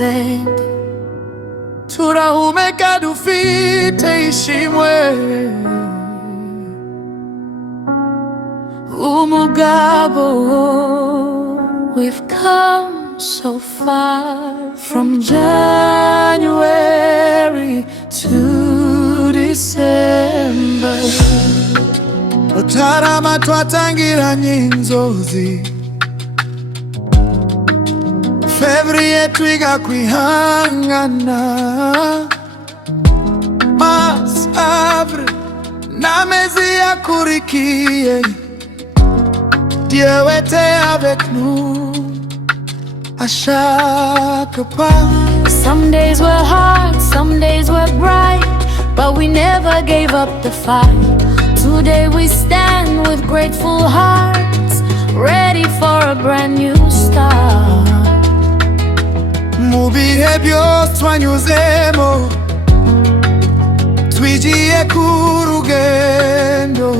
urugendo. Turahumeka dufite ishimwe, umugabo. We've come so far, from January to December. Mutarama twatangiranye inzozi, February twiga kwihangana, Mars, Avril n'amezi yakurikiye, Dieu était avec nous à chaque pas. Some days were hard, some days were bright, but we never gave up the fight. Today we stand with grateful hearts, ready for a brand new start. Mu bihe byose twanyuzemo, twigiye ku rugendo.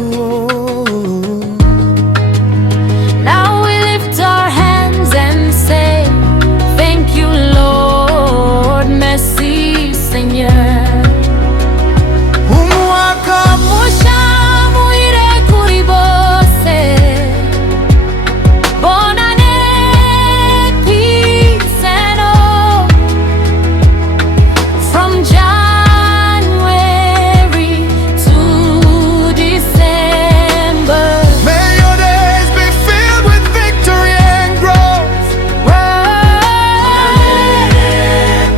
Now we lift our hands and say, thank you Lord, merci Seigneur. Umwaka Mushya, Muhire kuri BOSE. Bonne année, peace and all. From January to December. May your days be filled with victory and growth.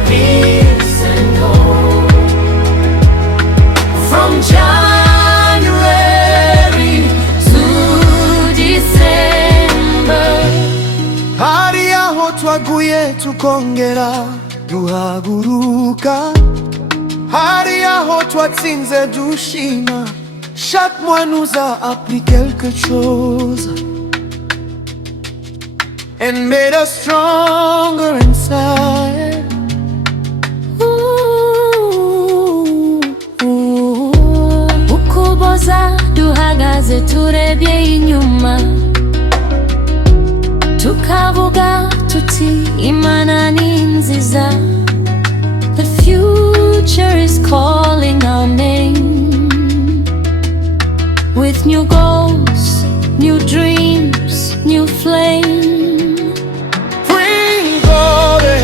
Peace and all. From January to December. Hari aho twaguye tukongera duhaguruka, hari aho twatsinze dushima. Chaque mois nous a appris quelque chose and made us stronger inside. Ukuboza duhagaze turebye inyuma, tukavuga tuti Imana ni nziza. The future is calling our name, with new goals, new dreams, new flame. Twinjire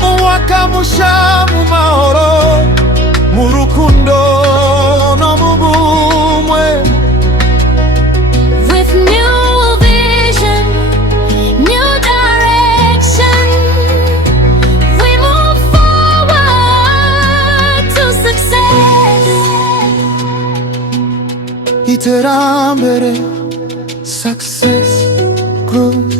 umwaka mushya mu mahoro, mu rukundo no mu bumwe. With new vision, new direction, we move forward to success. Iterambere, success, growth.